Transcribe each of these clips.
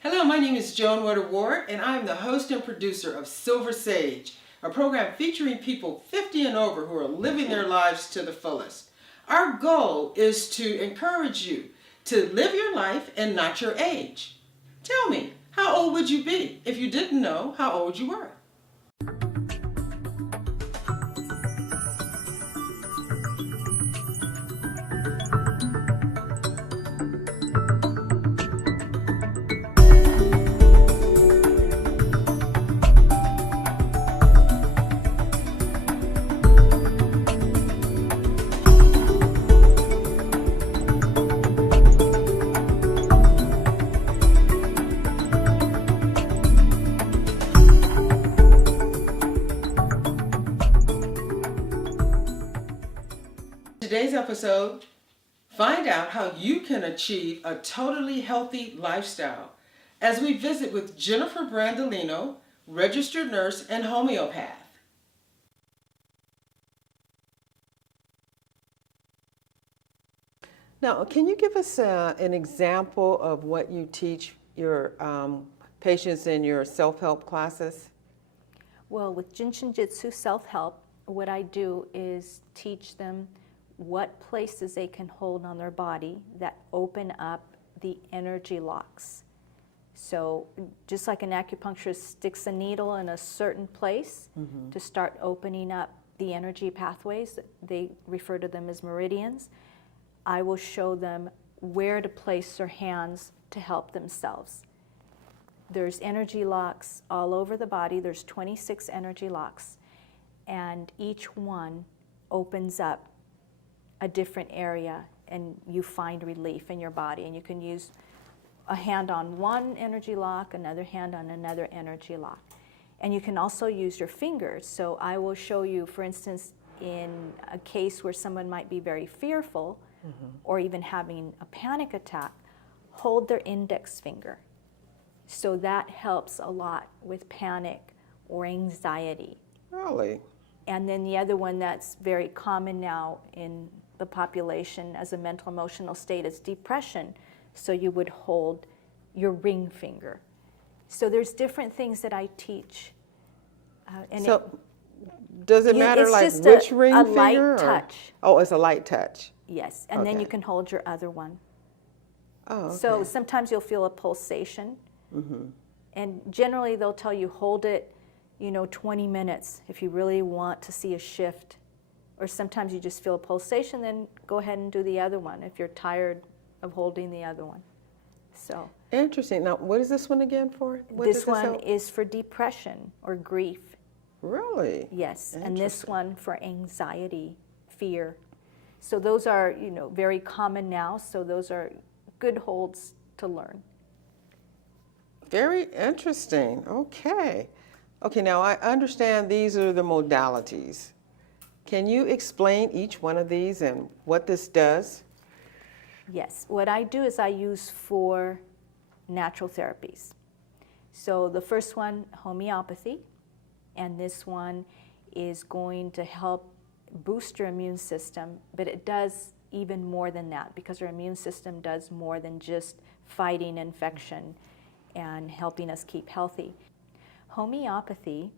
Hello, my name is Joan Rudder-Ward, and I am the host and producer of Silver Sage, a program featuring people 50 and over who are living their lives to the fullest. Our goal is to encourage you to live your life and not your age. Tell me, how old would you be if you didn't know how old you were? Today's episode, find out how you can achieve a totally healthy lifestyle as we visit with Jennifer Brandolino, registered nurse and homeopath. Now, can you give us an example of what you teach your patients in your self-help classes? Well, with Jin Shin Jyutsu self-help, what I do is teach them what places they can hold on their body that open up the energy locks. So just like an acupuncturist sticks a needle in a certain place to start opening up the energy pathways, they refer to them as meridians, I will show them where to place their hands to help themselves. There's energy locks all over the body. There's 26 energy locks, and each one opens up a different area, and you find relief in your body. And you can use a hand on one energy lock, another hand on another energy lock. And you can also use your fingers. So I will show you, for instance, in a case where someone might be very fearful or even having a panic attack, hold their index finger. So that helps a lot with panic or anxiety. Really? And then the other one that's very common now in the population as a mental emotional state is depression. So you would hold your ring finger. So there's different things that I teach. Does it matter it's like just which ring a finger? light or- touch. Oh, it's a light touch. Yes, and then you Okay. can hold your other one. Oh, okay. So sometimes you'll feel a pulsation. And generally they'll tell you hold it, 20 minutes if you really want to see a shift. Or sometimes you just feel a pulsation, then go ahead and do the other one if you're tired of holding the other one. So Interesting. Now, what is this one again for? What does this one help? is for depression or grief. Really? Yes, and this Interesting. one for anxiety, fear. So those are, very common now, so those are good holds to learn. Very interesting. Okay. Okay, now I understand these are the modalities. Can you explain each one of these and what this does? Yes, what I do is I use 4 natural therapies. So the first one, homeopathy, and this one is going to help boost your immune system, but it does even more than that because our immune system does more than just fighting infection and helping us keep healthy. Homeopathy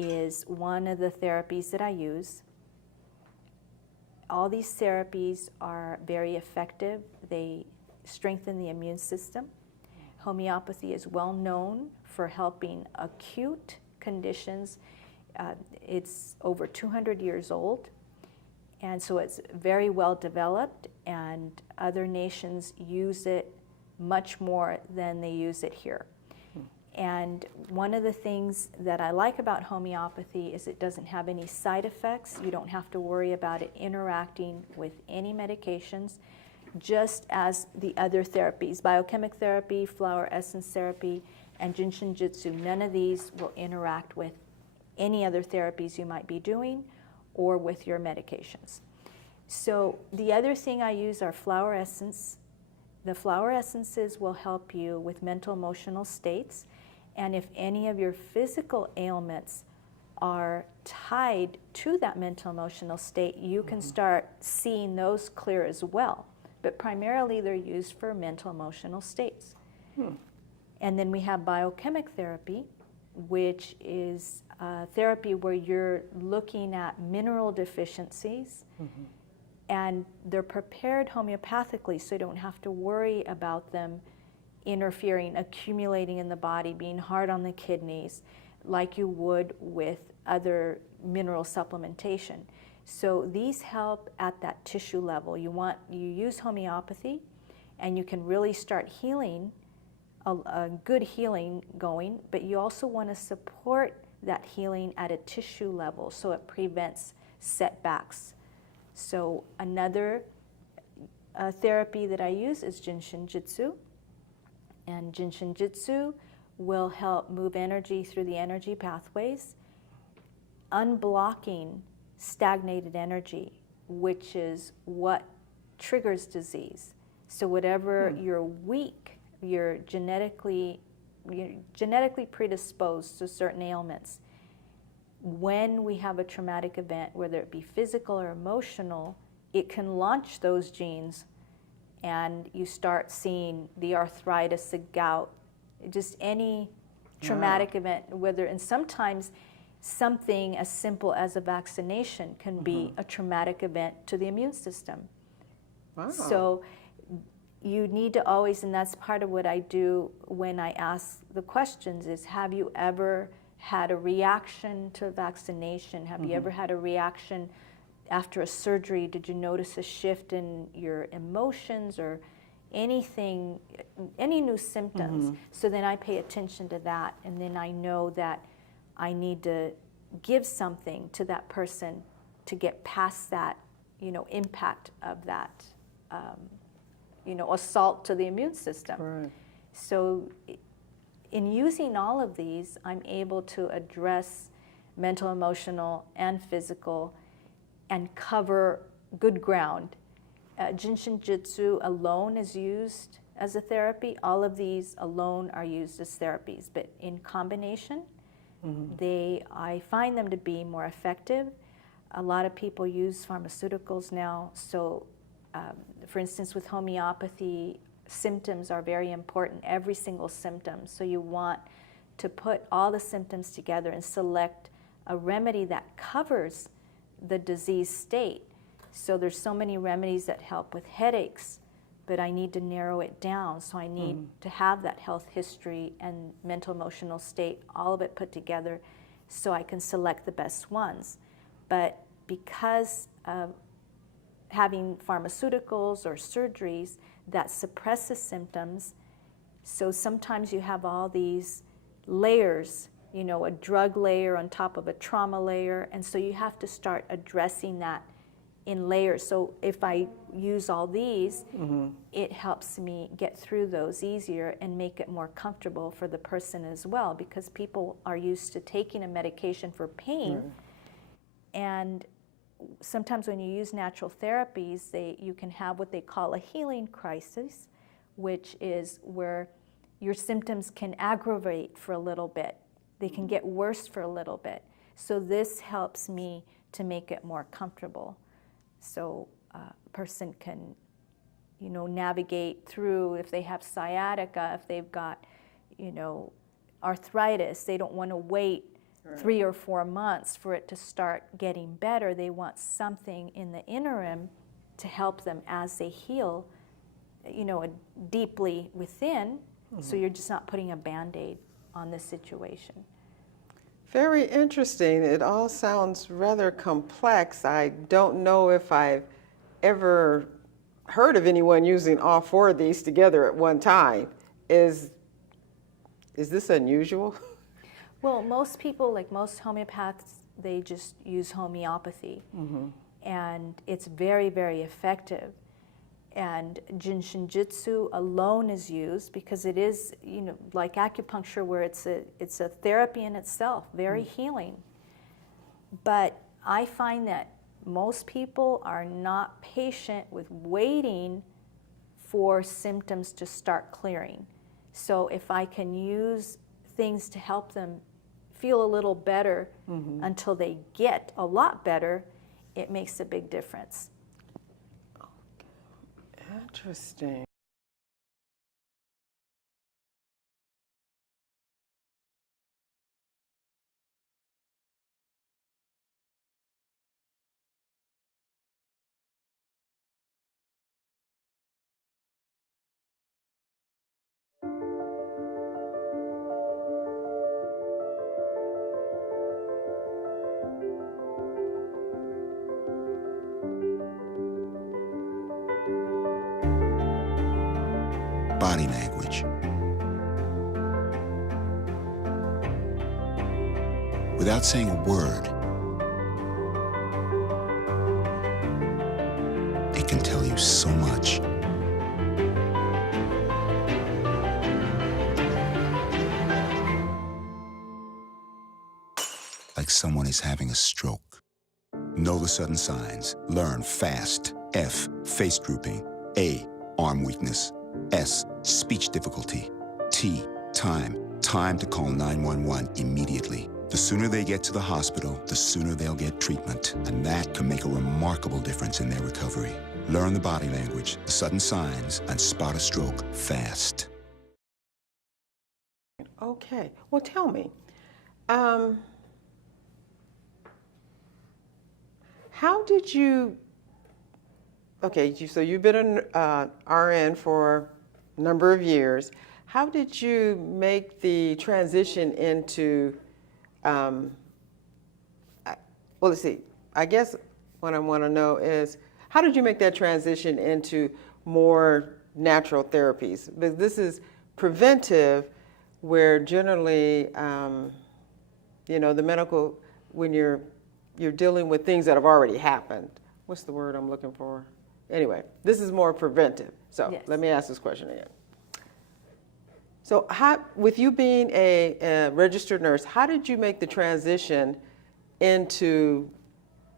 is one of the therapies that I use. All these therapies are very effective. They strengthen the immune system. Homeopathy is well known for helping acute conditions. It's over 200 years old, and so it's very well developed, and other nations use it much more than they use it here. And one of the things that I like about homeopathy is it doesn't have any side effects. You don't have to worry about it interacting with any medications, just as the other therapies, biochemic therapy, flower essence therapy, and Jin Shin Jyutsu. None of these will interact with any other therapies you might be doing or with your medications. So the other thing I use are flower essence. The flower essences will help you with mental emotional states. And if any of your physical ailments are tied to that mental emotional state, you can start seeing those clear as well. But primarily they're used for mental emotional states. And then we have biochemic therapy, which is therapy where you're looking at mineral deficiencies, and they're prepared homeopathically, so you don't have to worry about them interfering, accumulating in the body, being hard on the kidneys, like you would with other mineral supplementation. So these help at that tissue level. You use homeopathy, and you can really start healing, a good healing going, but you also want to support that healing at a tissue level so it prevents setbacks. So another therapy that I use is Jin Shin Jyutsu, and Jin Shin Jyutsu will help move energy through the energy pathways, unblocking stagnated energy, which is what triggers disease. So whatever you're weak, you're genetically predisposed to certain ailments. When we have a traumatic event, whether it be physical or emotional, it can launch those genes, and you start seeing the arthritis, the gout, just any traumatic event, and sometimes something as simple as a vaccination can be a traumatic event to the immune system. Wow. So you need to always, and that's part of what I do when I ask the questions, is have you ever had a reaction to vaccination? Have you ever had a reaction after a surgery? Did you notice a shift in your emotions or anything, any new symptoms? So then I pay attention to that, and then I know that I need to give something to that person to get past that, impact of that, assault to the immune system. Right. So in using all of these, I'm able to address mental, emotional, and physical and cover good ground. Jin Shin Jyutsu alone is used as a therapy. All of these alone are used as therapies, but in combination, I find them to be more effective. A lot of people use pharmaceuticals now, so for instance, with homeopathy, symptoms are very important, every single symptom. So you want to put all the symptoms together and select a remedy that covers the disease state. So there's so many remedies that help with headaches, but I need to narrow it down. So I need to have that health history and mental emotional state, all of it put together, so I can select the best ones. But because of having pharmaceuticals or surgeries that suppresses symptoms, so sometimes you have all these layers, a drug layer on top of a trauma layer, and so you have to start addressing that in layers. So if I use all these, it helps me get through those easier and make it more comfortable for the person as well, because people are used to taking a medication for pain, and sometimes when you use natural therapies, you can have what they call a healing crisis, which is where your symptoms can aggravate for a little bit. They can get worse for a little bit. So this helps me to make it more comfortable. So a person can, navigate through if they have sciatica, if they've got, arthritis. They don't want to wait 3 or 4 months for it to start getting better. They want something in the interim to help them as they heal, deeply within, so you're just not putting a Band-Aid on the situation. Very interesting. It all sounds rather complex. I don't know if I've ever heard of anyone using all 4 of these together at one time. Is this unusual? Well, most people, like most homeopaths, they just use homeopathy, and it's very, very effective. And Jin Shin Jyutsu alone is used because it is, like acupuncture, where it's a therapy in itself, very healing. But I find that most people are not patient with waiting for symptoms to start clearing. So if I can use things to help them feel a little better until they get a lot better, it makes a big difference. Interesting. language. Without saying a word, it can tell you so much. Like someone is having a stroke. Know the sudden signs. Learn fast. F, face drooping. A, arm weakness. S, speech difficulty. T, time. Time to call 911 immediately. The sooner they get to the hospital, the sooner they'll get treatment. And that can make a remarkable difference in their recovery. Learn the body language, the sudden signs, and spot a stroke fast. Okay, well tell me, how did you, so you've been an RN for a number of years. How did you make the transition into, well, let's see, I guess what I want to know is, how did you make that transition into more natural therapies? Because this is preventive, where generally, the medical, when you're dealing with things that have already happened. What's the word I'm looking for? Anyway, this is more preventive. So Yes. Let me ask this question again. So with you being a registered nurse, how did you make the transition into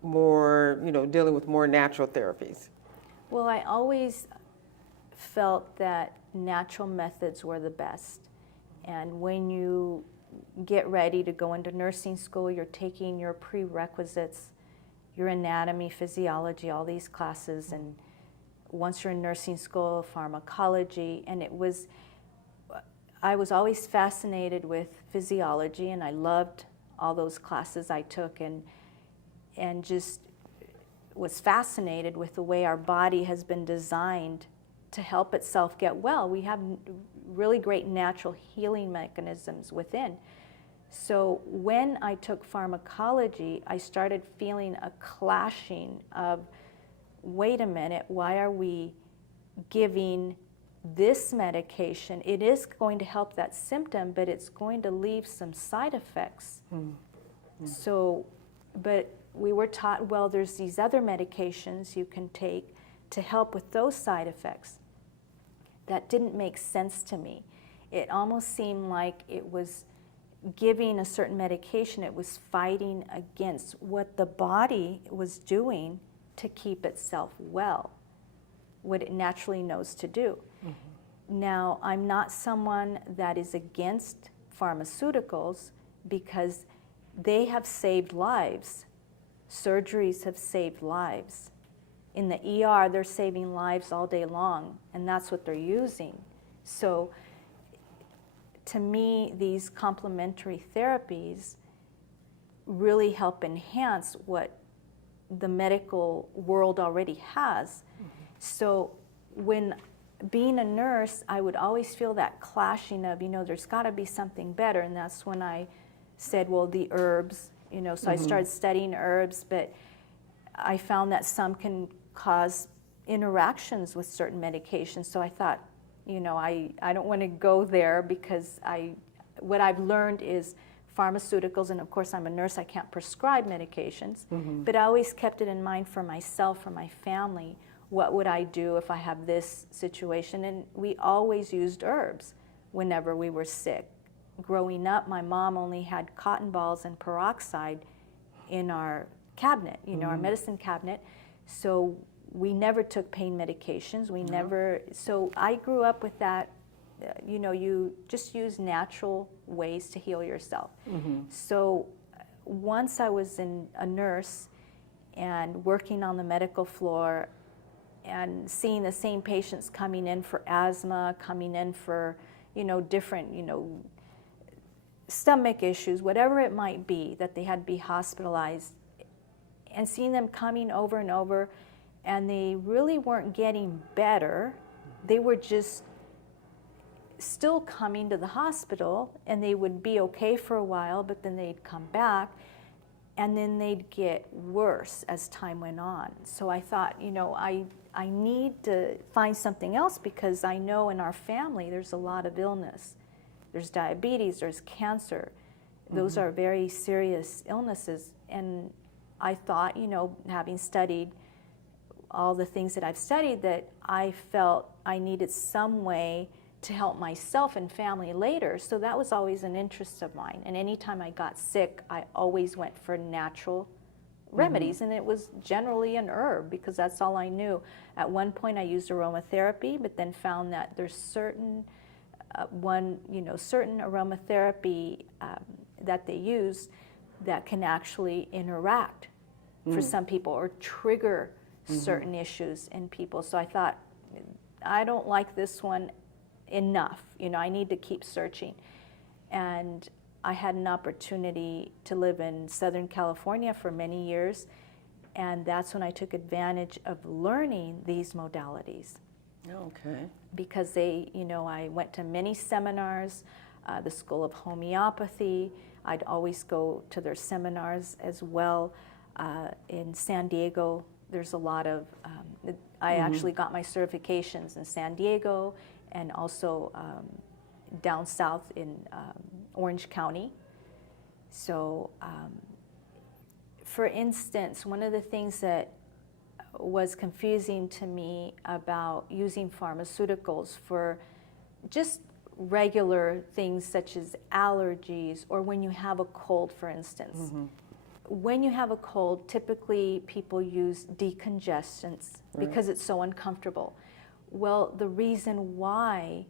more, dealing with more natural therapies? Well, I always felt that natural methods were the best. And when you get ready to go into nursing school, you're taking your prerequisites, your anatomy, physiology, all these classes. And once you're in nursing school, pharmacology. And I was always fascinated with physiology, and I loved all those classes I took, and just was fascinated with the way our body has been designed to help itself get well. We have really great natural healing mechanisms within. So when I took pharmacology, I started feeling a clashing of, wait a minute, why are we giving this medication? It is going to help that symptom, but it's going to leave some side effects. So, but we were taught, well, there's these other medications you can take to help with those side effects. That didn't make sense to me. It almost seemed like it was giving a certain medication, it was fighting against what the body was doing to keep itself well, what it naturally knows to do. Now, I'm not someone that is against pharmaceuticals, because they have saved lives. Surgeries have saved lives. In the ER, they're saving lives all day long, and that's what they're using. So to me, these complementary therapies really help enhance what the medical world already has. So when being a nurse, I would always feel that clashing of, there's got to be something better, and that's when I said, well, the herbs, so I started studying herbs, but I found that some can cause interactions with certain medications. So I thought, I don't want to go there, because what I've learned is pharmaceuticals, and of course I'm a nurse, I can't prescribe medications, but I always kept it in mind for myself, for my family. What would I do if I have this situation? And we always used herbs whenever we were sick. Growing up, my mom only had cotton balls and peroxide in our cabinet, our medicine cabinet. So we never took pain medications. We never, so I grew up with that, you just use natural ways to heal yourself. So once I was a nurse and working on the medical floor and seeing the same patients coming in for asthma, coming in for, different, stomach issues, whatever it might be, that they had to be hospitalized, and seeing them coming over and over, and they really weren't getting better. They were just still coming to the hospital, and they would be okay for a while, but then they'd come back. and then they'd get worse as time went on. So I thought, I need to find something else, because I know in our family there's a lot of illness. There's diabetes, there's cancer. Those are very serious illnesses. And I thought, having studied all the things that I've studied, that I felt I needed some way to help myself and family later. So that was always an interest of mine. And anytime I got sick, I always went for natural remedies, and it was generally an herb, because that's all I knew. At one point I used aromatherapy, but then found that there's certain certain aromatherapy that they use that can actually interact for some people or trigger certain issues in people. So I thought, I don't like this one enough. I need to keep searching. And I had an opportunity to live in Southern California for many years, and that's when I took advantage of learning these modalities. Okay. Because I went to many seminars, the School of Homeopathy. I'd always go to their seminars as well. In San Diego, there's a lot of, I actually got my certifications in San Diego, and also down south in Orange County. So, for instance, one of the things that was confusing to me about using pharmaceuticals for just regular things such as allergies, or when you have a cold, for instance. When you have a cold, typically people use decongestants because it's so uncomfortable. Well, the reason why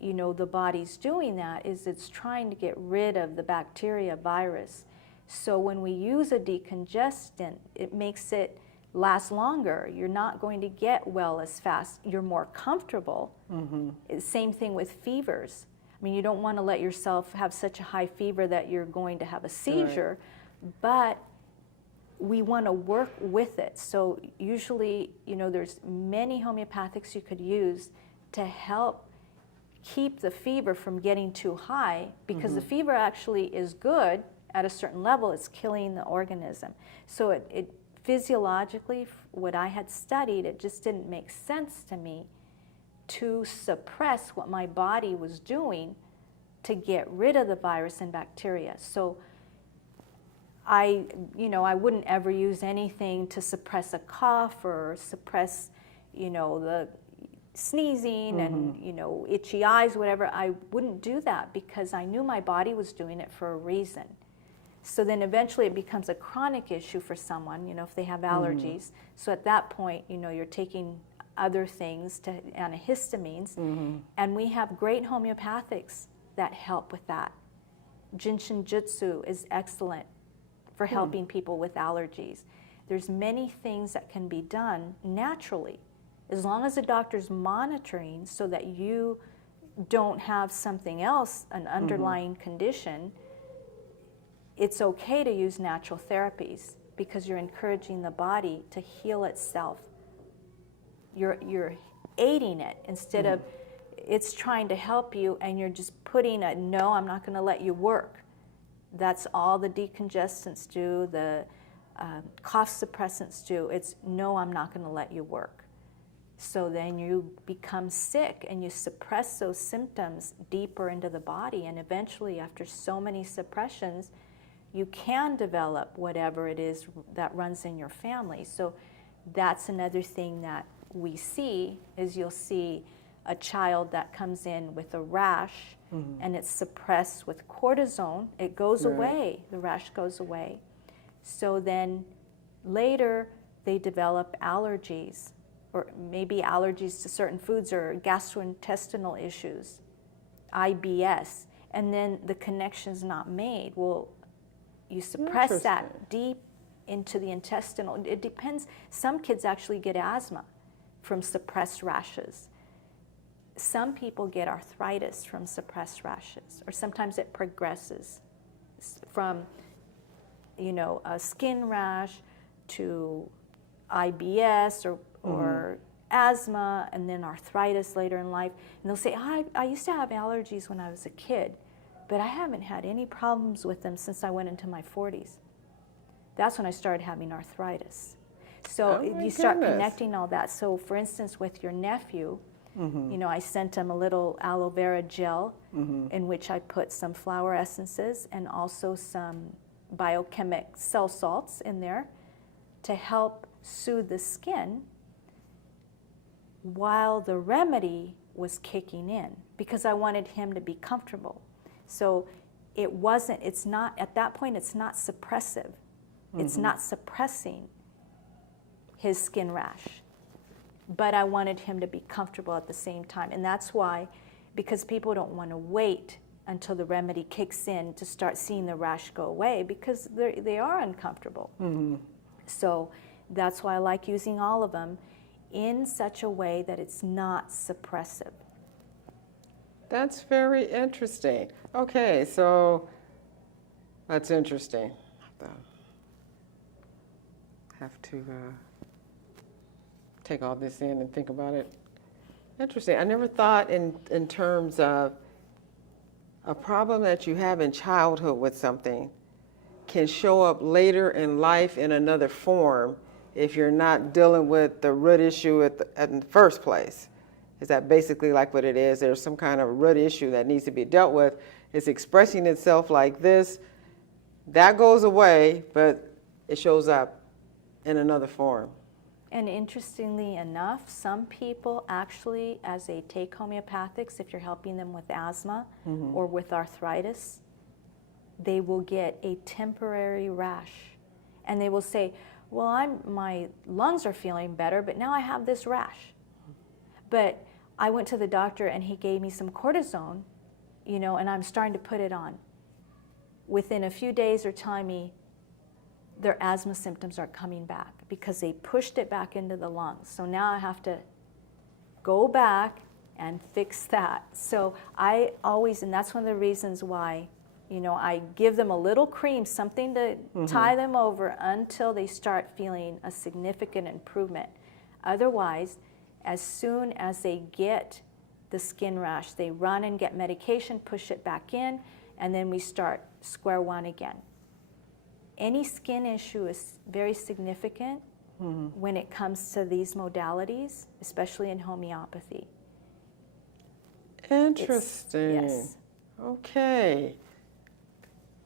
the body's doing that is it's trying to get rid of the bacteria, virus. So when we use a decongestant, it makes it last longer. You're not going to get well as fast. You're more comfortable. Same thing with fevers. I mean, you don't want to let yourself have such a high fever that you're going to have a seizure, but we want to work with it. So usually, there's many homeopathics you could use to help keep the fever from getting too high, because the fever actually is good at a certain level. It's killing the organism. So it physiologically, what I had studied, it just didn't make sense to me to suppress what my body was doing to get rid of the virus and bacteria. So I wouldn't ever use anything to suppress a cough or suppress, the sneezing and, itchy eyes, whatever. I wouldn't do that, because I knew my body was doing it for a reason. So then eventually it becomes a chronic issue for someone, if they have allergies. So at that point, you're taking other things, antihistamines, and we have great homeopathics that help with that. Jin Shin Jyutsu is excellent for helping people with allergies. There's many things that can be done naturally, as long as the doctor's monitoring so that you don't have something else, an underlying condition. It's okay to use natural therapies, because you're encouraging the body to heal itself. You're aiding it instead of it's trying to help you, and you're just putting a no, I'm not going to let you work. That's all the decongestants do, the cough suppressants do. It's no, I'm not going to let you work. So then you become sick, and you suppress those symptoms deeper into the body, and eventually, after so many suppressions, you can develop whatever it is that runs in your family. So that's another thing that we see, is you'll see a child that comes in with a rash, and it's suppressed with cortisone. It goes away, the rash goes away. So then later they develop allergies, or maybe allergies to certain foods, or gastrointestinal issues, IBS, and then the connection's not made. Well, you suppress that deep into the intestinal. It depends. Some kids actually get asthma from suppressed rashes. Some people get arthritis from suppressed rashes, or sometimes it progresses from, a skin rash to IBS or asthma, and then arthritis later in life. And they'll say, I used to have allergies when I was a kid, but I haven't had any problems with them since I went into my 40s. that's when I started having arthritis. So Oh, my you start goodness. connecting all that. So for instance, with your nephew, you know, I sent him a little aloe vera gel in which I put some flower essences and also some biochemic cell salts in there to help soothe the skin while the remedy was kicking in, because I wanted him to be comfortable. So it's not, at that point, it's not suppressive. It's not suppressing his skin rash. But I wanted him to be comfortable at the same time. And that's why, because people don't want to wait until the remedy kicks in to start seeing the rash go away, because they are uncomfortable. So that's why I like using all of them in such a way that it's not suppressive. That's very interesting. Okay, so that's interesting. Have to take all this in and think about it. Interesting. I never thought in terms of a problem that you have in childhood with something can show up later in life in another form if you're not dealing with the root issue in the first place. Is that basically like what it is? There's some kind of root issue that needs to be dealt with. It's expressing itself like this. That goes away, but it shows up in another form. And interestingly enough, some people actually, as they take homeopathics, if you're helping them with asthma or with arthritis, they will get a temporary rash. And they will say, well, my lungs are feeling better, but now I have this rash. But I went to the doctor and he gave me some cortisone, you know, and I'm starting to put it on. Within a few days, they're telling me their asthma symptoms are coming back because they pushed it back into the lungs. So now I have to go back and fix that. So I always, and that's one of the reasons why, you know, I give them a little cream, something to tie them over until they start feeling a significant improvement. Otherwise, as soon as they get the skin rash, they run and get medication, push it back in, and then we start square one again. Any skin issue is very significant when it comes to these modalities, especially in homeopathy. Interesting. Yes. Okay.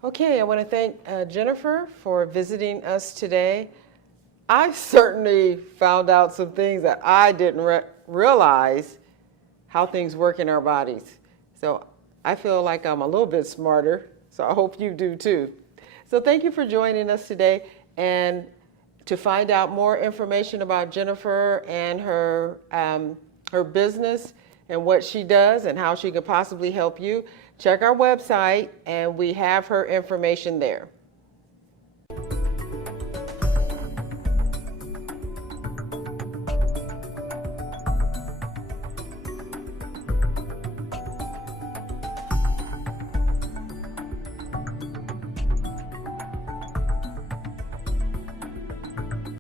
Okay, I want to thank Jennifer for visiting us today. I certainly found out some things that I didn't realize how things work in our bodies. So I feel like I'm a little bit smarter, so I hope you do too. So thank you for joining us today. And to find out more information about Jennifer and her business and what she does and how she could possibly help you, check our website and we have her information there.